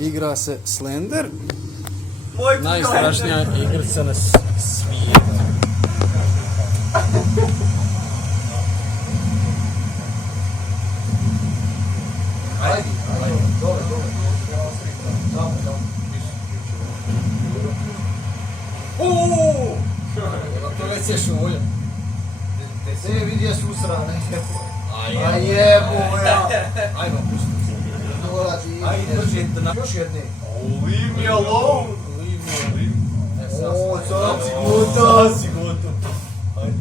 Igra se Slender. Najstrašnija igrica na svijetu. Ajde, dole. Tamo. To nećeš uvolja. Te se vidi jesu usrane. A jebo, ja. Ajmo, pusti. Dolazi. Ajde, drži. Još jedne. Leave me alone! O, sad si gotov. Sad si gotov. Ajde.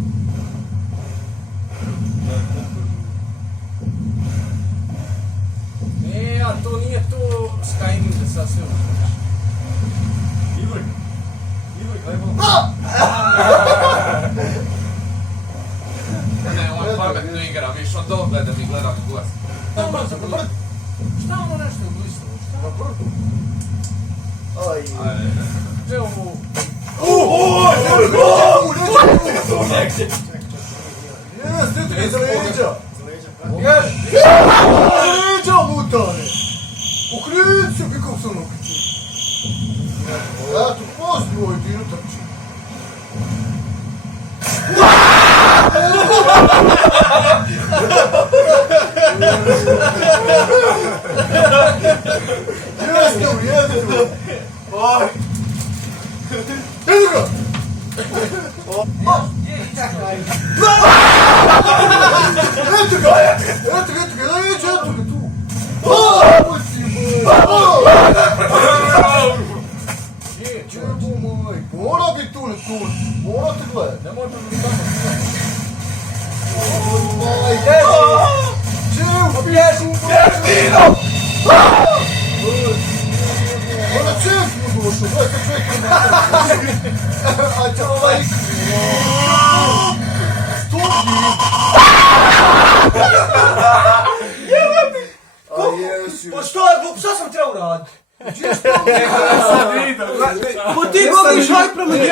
Ne, a to nije to Skyrim da sad sve uzmeš. Ivrk, ajmo. Ne, on je pametno igra, viš, on dogleda mi gleda mi glas. Šta ono nešto je blistavo? Šta? Na brdu. Aj. Evo mu... Jes, ti ti za leđa. Leđa mutane. Okrenut se, kako sam okrećen. Ja tu pozdru ovaj dinu trči. Jeste tu. Aj. Evo ga! Eto ga, eto ga tu. Čebo moj, mora biti tu, mora te gledat. Ne možemo mi tamo. Ona čeknu dušu, gledaj kad čeknu. A čovjek. Studi. Pa šta sam trebao raditi? Pa ti mogiš hajt prema